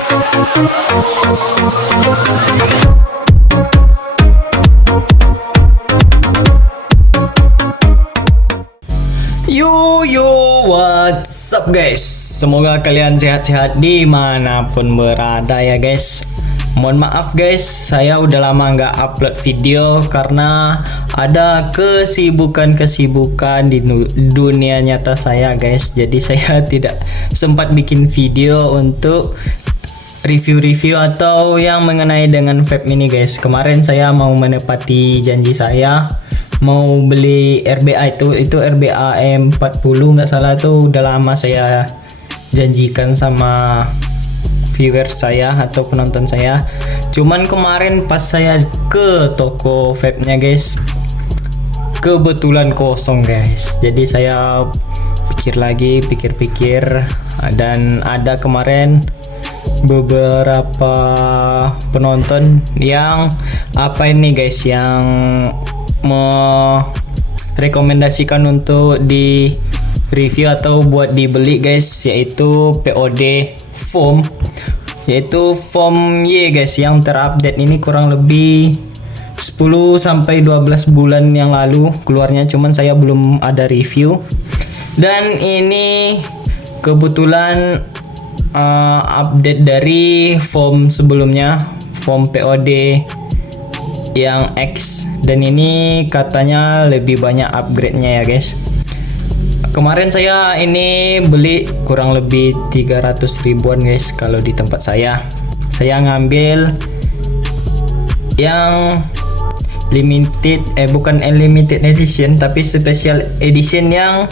What's up guys? Semoga kalian sehat-sehat dimanapun berada ya guys. Mohon maaf guys, saya udah lama nggak upload video karena ada kesibukan di dunia nyata saya guys. Jadi saya tidak sempat bikin video untuk review atau yang mengenai dengan vape mini guys. Kemarin saya mau menepati janji saya, mau beli RBA itu RBA M40 nggak salah tuh, udah lama saya janjikan sama viewer saya atau penonton saya. Cuman kemarin pas saya ke toko vape-nya guys, kebetulan kosong guys. Jadi saya pikir dan ada kemarin beberapa penonton yang yang merekomendasikan untuk di review atau buat dibeli guys, yaitu POD foam, yaitu foam Y guys, yang terupdate ini kurang lebih 10-12 bulan yang lalu keluarnya, cuman saya belum ada review. Dan ini kebetulan update dari foam sebelumnya, foam POD yang X, dan ini katanya lebih banyak upgrade-nya ya guys. Kemarin saya ini beli kurang lebih 300 ribuan guys. Kalau di tempat saya ngambil yang bukan limited edition tapi special edition yang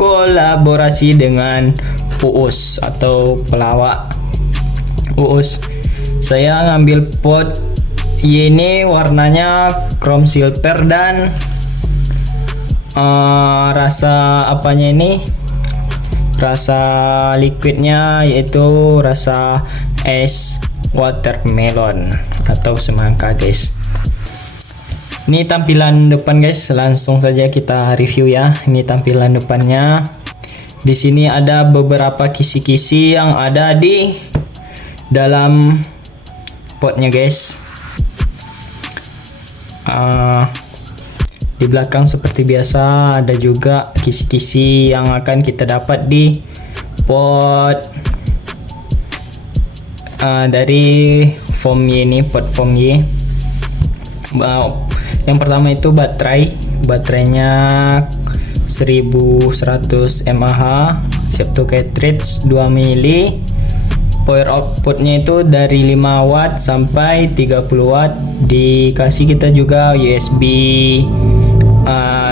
kolaborasi dengan Uus atau pelawak Uus. Saya ngambil pot ini warnanya chrome silver dan rasa liquidnya yaitu rasa es watermelon atau semangka guys. Ini tampilan depan guys, langsung saja kita review ya. Ini tampilan depannya. Di sini ada beberapa kisi-kisi yang ada di dalam potnya guys. Di belakang seperti biasa ada juga kisi-kisi yang akan kita dapat di pot dari foam Y ini, pot foam Y. Yang pertama itu baterainya 1100 mAh, satu cartridge 2 mili. Power outputnya itu dari 5 watt sampai 30 watt. Dikasih kita juga USB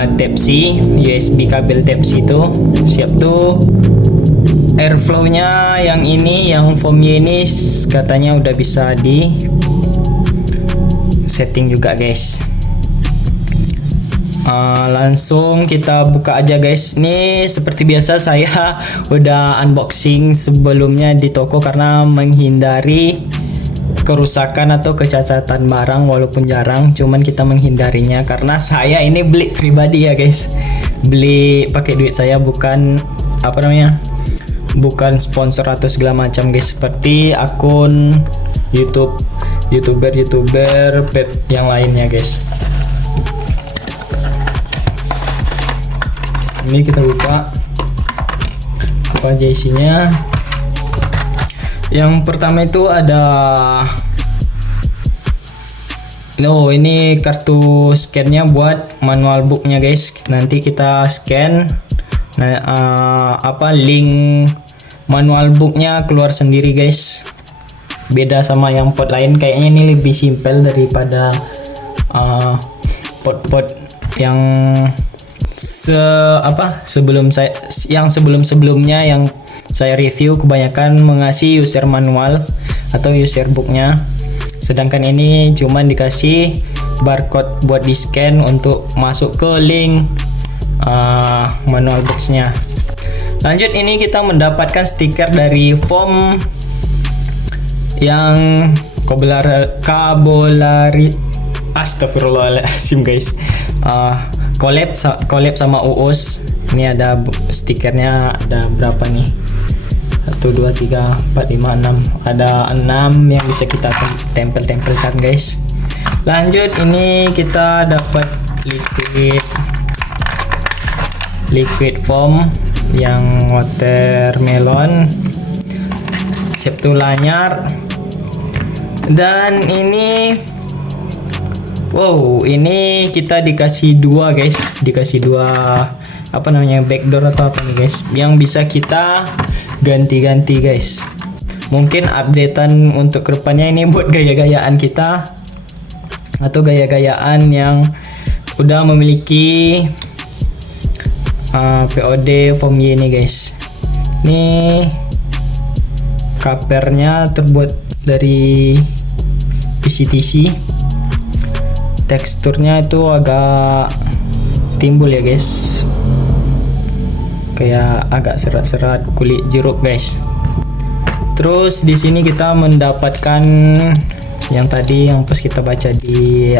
Type-C, USB kabel Type-C itu siap tuh. Airflow-nya yang ini, yang foam Y ini katanya udah bisa di setting juga guys. Langsung kita buka aja guys. Ini seperti biasa saya udah unboxing sebelumnya di toko karena menghindari kerusakan atau kecacatan barang, walaupun jarang, cuman kita menghindarinya karena saya ini beli pribadi ya guys, beli pakai duit saya, bukan bukan sponsor atau segala macam guys, seperti akun youtuber vape yang lainnya guys. Ini kita buka apa aja isinya. Yang pertama itu ada ini kartu scan-nya buat manual booknya guys. Nanti kita scan link manual booknya keluar sendiri guys. Beda sama yang pot lain, kayaknya ini lebih simpel daripada pot-pot yang sebelumnya yang saya review kebanyakan mengasih user manual atau user booknya, sedangkan ini cuman dikasih barcode buat di scan untuk masuk ke link manual boxnya. Lanjut, ini kita mendapatkan stiker dari foam yang astagfirullahaladzim guys, collab sama Uus. Ini ada stikernya, ada berapa nih, 1 2 3 4 5 6, ada 6 yang bisa kita tempelkan guys. Lanjut, ini kita dapat liquid foam yang watermelon, septu lanyar, dan ini ini kita dikasih dua guys, apa namanya, backdoor atau apa nih guys, yang bisa kita ganti-ganti guys. Mungkin updatean untuk kedepannya ini buat gaya-gayaan kita atau gaya-gayaan yang udah memiliki POD foam Y ini guys. Ini covernya terbuat dari PCTC, teksturnya itu agak timbul ya guys, kayak agak serat-serat kulit jeruk guys. Terus di sini kita mendapatkan yang tadi yang pas kita baca di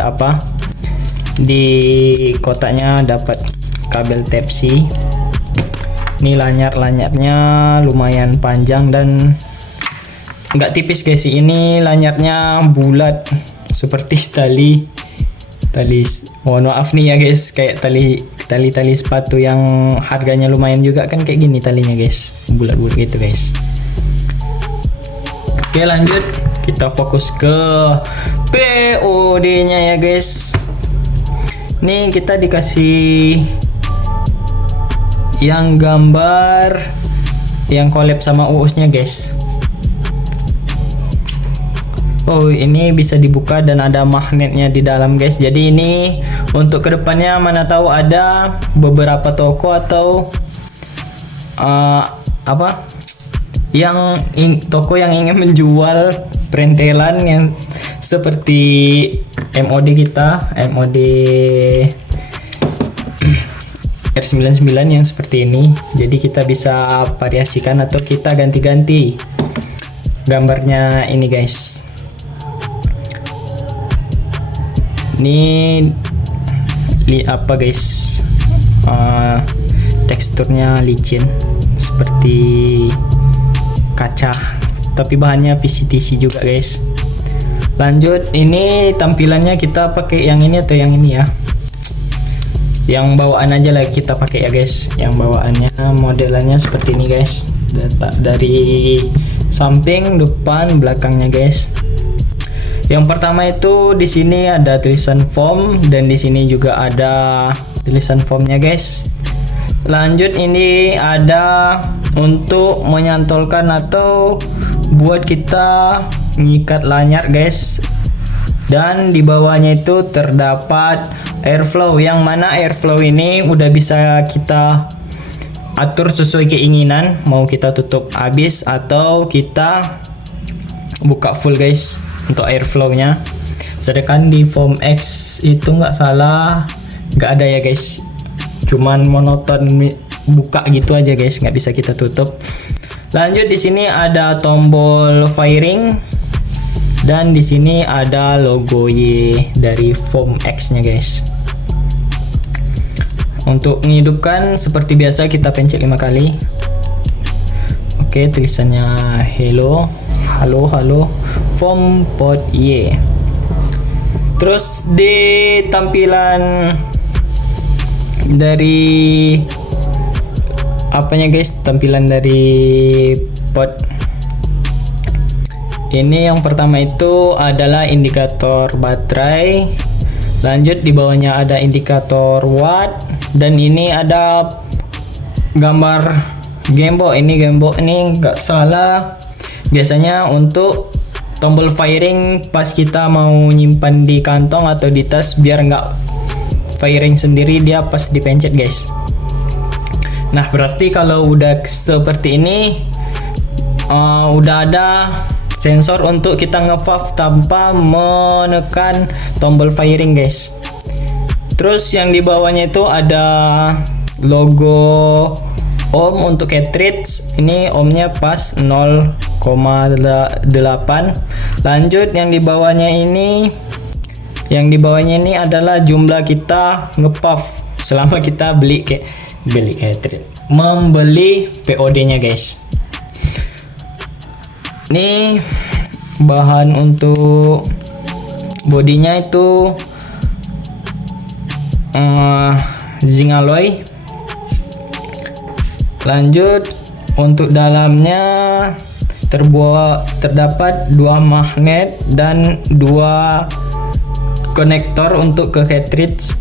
kotaknya, dapat kabel Type C. Ini lanyarnya lumayan panjang dan nggak tipis guys. Ini lanyarnya bulat seperti tali, mohon maaf nih ya guys, kayak tali sepatu yang harganya lumayan juga kan, kayak gini talinya guys, bulat-bulat gitu guys. Oke, lanjut kita fokus ke POD nya ya guys. Nih kita dikasih yang gambar yang collab sama UUS nya guys. Ini bisa dibuka dan ada magnetnya di dalam guys. Jadi ini untuk kedepannya mana tahu ada beberapa toko atau toko yang ingin menjual perintelan yang seperti MOD kita, MOD R99 yang seperti ini. Jadi kita bisa variasikan atau kita ganti-ganti gambarnya ini guys. Ini apa guys, teksturnya licin seperti kaca, tapi bahannya PCTC juga guys. Lanjut, ini tampilannya kita pakai yang ini atau yang ini ya, yang bawaan aja lah kita pakai ya guys. Yang bawaannya modelannya seperti ini guys, dari samping, depan, belakangnya guys. Yang pertama itu di sini ada tulisan foam dan di sini juga ada tulisan foamnya guys. Lanjut, ini ada untuk menyantolkan atau buat kita mengikat lanyar guys. Dan di bawahnya itu terdapat airflow, yang mana airflow ini udah bisa kita atur sesuai keinginan, mau kita tutup habis atau kita buka full guys untuk airflow-nya. Sedangkan di Foam X itu nggak ada ya guys, cuman monoton buka gitu aja guys, nggak bisa kita tutup. Lanjut, di sini ada tombol firing dan di sini ada logo Y dari Foam X-nya guys. Untuk menghidupkan seperti biasa kita pencet 5 kali. Oke, tulisannya halo Foam Pod Y. Terus di tampilan dari apanya guys, tampilan dari pod ini yang pertama itu adalah indikator baterai. Lanjut, di bawahnya ada indikator watt dan ini ada gambar gembok. Ini gembok ini nggak salah biasanya untuk tombol firing pas kita mau nyimpan di kantong atau di tas, biar nggak firing sendiri dia pas dipencet guys. Nah, berarti kalau udah seperti ini udah ada sensor untuk kita nge-puff tanpa menekan tombol firing guys. Terus yang di bawahnya itu ada logo ohm untuk cartridge. Ini ohmnya pas 0,8. Lanjut, yang di bawahnya ini adalah jumlah kita nge-puff selama kita membeli POD nya guys. Nih bahan untuk bodinya itu zinc alloy. Lanjut untuk dalamnya terdapat 2 magnet dan 2 konektor untuk ke cartridge.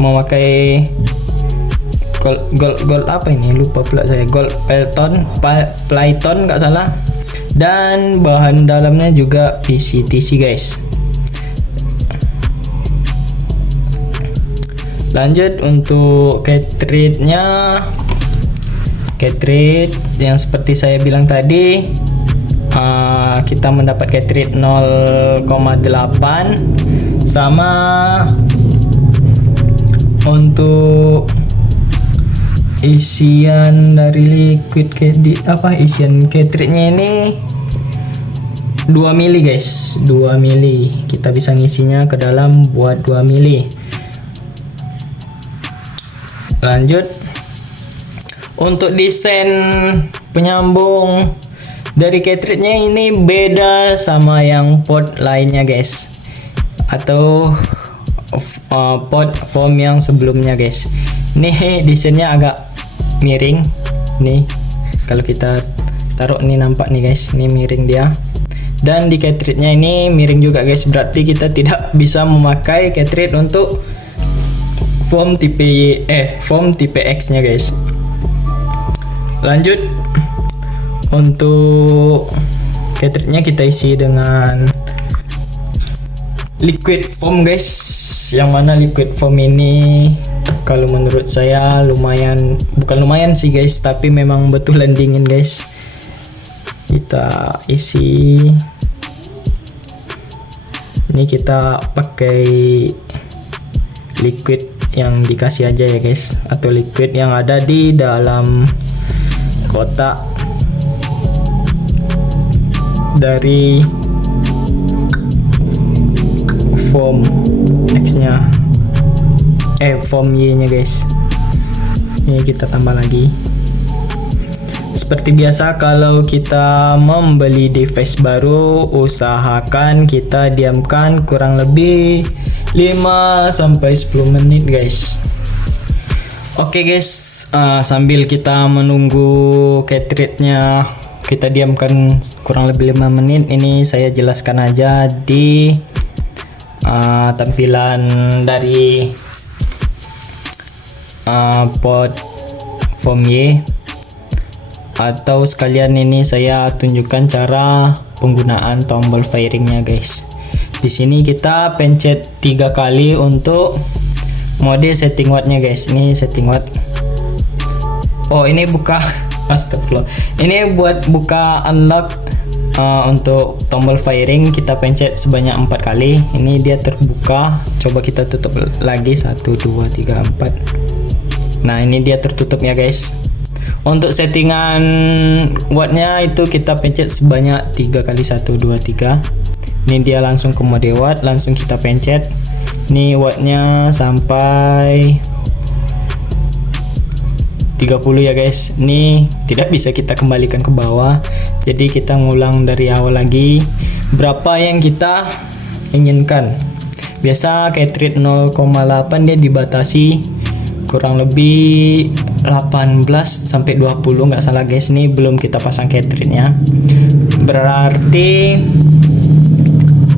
Memakai gold apa ini, lupa pula saya, gold Playton nggak salah. Dan bahan dalamnya juga PCTC guys. Lanjut untuk cartridge-nya, cartridge yang seperti saya bilang tadi, kita mendapat cartridge 0,8 sama. Untuk isian dari liquid isian cartridge-nya ini 2 mili guys, 2 mili. Kita bisa ngisinya ke dalam buat 2 mili. Lanjut untuk desain penyambung dari cartridge-nya ini beda sama yang port lainnya guys, atau port foam yang sebelumnya guys. Nih desainnya agak miring nih, kalau kita taruh nih nampak nih guys, ini miring dia. Dan di cartridge-nya ini miring juga guys, berarti kita tidak bisa memakai cartridge untuk foam tipe X nya guys. Lanjut untuk cartridge-nya kita isi dengan liquid foam guys. Yang mana liquid foam ini kalau menurut saya bukan lumayan sih guys, tapi memang betulan dingin guys. Kita isi, ini kita pakai liquid yang dikasih aja ya guys, atau liquid yang ada di dalam kotak dari foam X-nya, foam Y-nya guys. Ini kita tambah lagi. Seperti biasa kalau kita membeli device baru, usahakan kita diamkan kurang lebih 5 sampai 10 menit guys. Oke guys, sambil kita menunggu cartridge-nya kita diamkan kurang lebih 5 menit, ini saya jelaskan aja di tampilan dari port foam Y, atau sekalian ini saya tunjukkan cara penggunaan tombol firingnya guys. Di sini kita pencet 3 kali untuk mode setting wattnya guys. Ini setting watt. Oh ini buka astagfirullah. Ini buat buka unlock. Untuk tombol firing kita pencet sebanyak 4 kali. Ini dia terbuka. Coba kita tutup lagi, 1 2 3 4. Nah ini dia tertutup ya guys. Untuk settingan wattnya itu kita pencet sebanyak 3 kali, 1 2 3. Ini dia langsung ke mode watt, langsung kita pencet. Ini wattnya sampai 30 ya guys. Ini tidak bisa kita kembalikan ke bawah, jadi kita ngulang dari awal lagi berapa yang kita inginkan. Biasa cartridge 0,8 dia dibatasi kurang lebih 18 sampai 20 nggak salah guys. Ini belum kita pasang cartridge-nya, berarti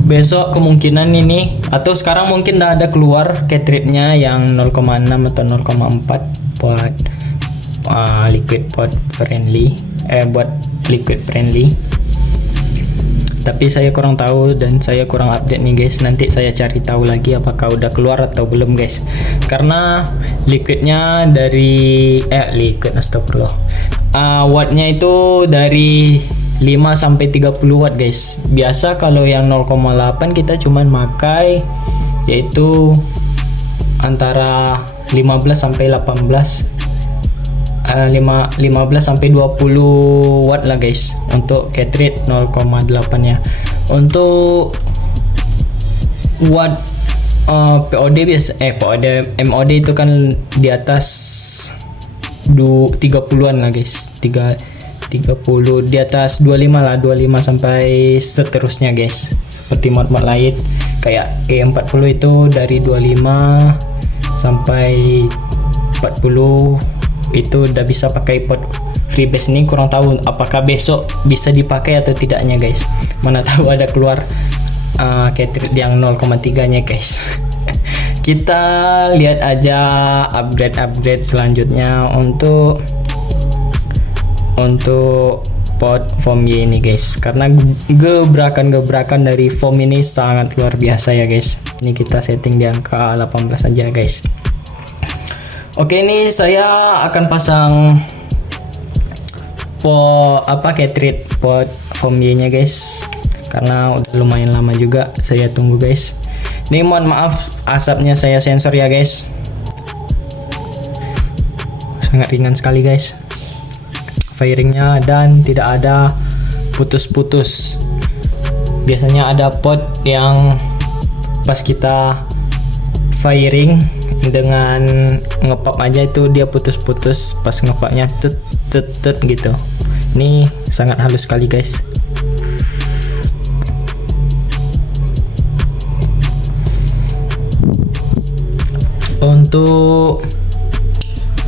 besok kemungkinan ini, atau sekarang mungkin udah ada keluar cartridge-nya yang 0,6 atau 0,4 buat liquid port friendly, buat liquid friendly. Tapi saya kurang tahu dan saya kurang update nih guys. Nanti saya cari tahu lagi apakah udah keluar atau belum guys. Karena liquidnya dari astagfirullah. Wattnya itu dari 5 sampai 30 watt guys. Biasa kalau yang 0,8 kita cuman pakai yaitu antara 15 sampai 15 sampai 20 watt lah guys untuk cartridge 0,8 nya. Untuk watt POD biasa MOD itu kan di atas 30-an lah guys, 30 30 di atas 25 lah, 25 sampai seterusnya guys. Seperti mod-mod lain kayak E40 itu dari 25 sampai 40 itu udah bisa pakai pot freebase. Ini kurang tahu apakah besok bisa dipakai atau tidaknya guys, mana tahu ada keluar cartridge yang 0,3 nya guys. Kita lihat aja upgrade selanjutnya untuk pot foam Y ini guys, karena gebrakan dari foam ini sangat luar biasa ya guys. Ini kita setting di angka 18 aja guys. Oke, ini saya akan pasang cartridge pot foam Y nya guys, karena udah lumayan lama juga saya tunggu guys. Ini mohon maaf asapnya saya sensor ya guys, sangat ringan sekali guys firingnya dan tidak ada putus-putus. Biasanya ada pot yang pas kita firing dengan ngepap aja itu dia putus-putus pas ngepapnya tut gitu. Ini sangat halus sekali guys. Untuk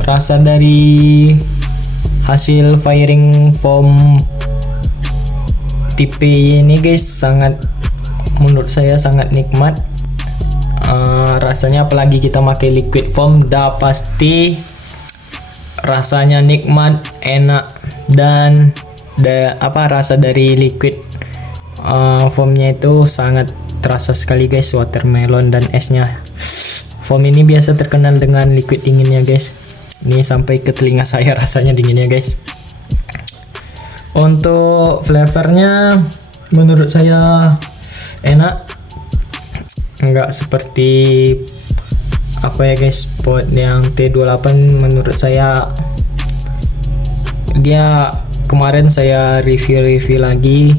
rasa dari hasil firing foam tipe ini guys, menurut saya sangat nikmat. Rasanya apalagi kita pakai liquid foam, dah pasti rasanya nikmat, enak, dan rasa dari liquid foamnya itu sangat terasa sekali guys, watermelon dan esnya. Foam ini biasa terkenal dengan liquid dinginnya guys. Ini sampai ke telinga saya rasanya dinginnya guys. Untuk flavornya menurut saya enak, enggak seperti ya guys pot yang T28. Menurut saya dia kemarin saya review lagi,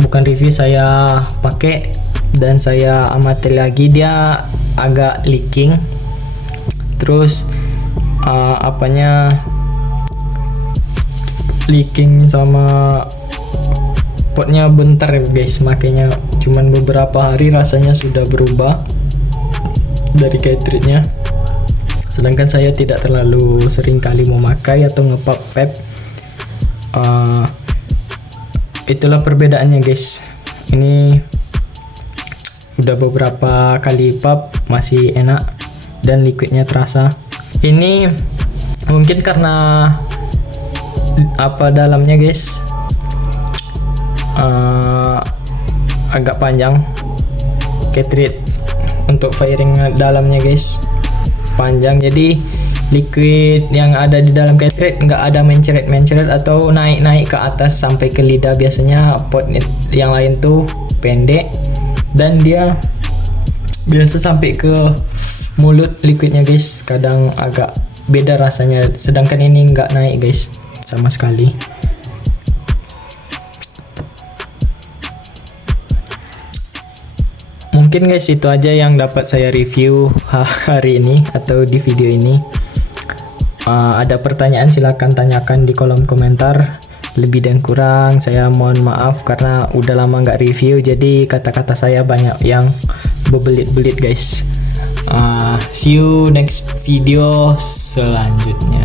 bukan review, saya pakai dan saya amati lagi, dia agak leaking, terus leaking sama potnya bentar ya guys, makanya cuman beberapa hari rasanya sudah berubah dari cartridge-nya. Sedangkan saya tidak terlalu sering kali memakai atau ngepap vape. Itulah perbedaannya guys. Ini udah beberapa kali pap masih enak dan liquidnya terasa. Ini mungkin karena dalamnya guys agak panjang cartridge untuk firing dalamnya guys, panjang, jadi liquid yang ada di dalam cartridge nggak ada mencret atau naik ke atas sampai ke lidah. Biasanya pot yang lain tuh pendek dan dia biasa sampai ke mulut liquidnya guys, kadang agak beda rasanya, sedangkan ini nggak naik guys sama sekali. Mungkin guys itu aja yang dapat saya review hari ini atau di video ini. Ada pertanyaan silahkan tanyakan di kolom komentar. Lebih dan kurang saya mohon maaf karena udah lama nggak review, jadi kata-kata saya banyak yang bebelit-belit guys. See you next video selanjutnya.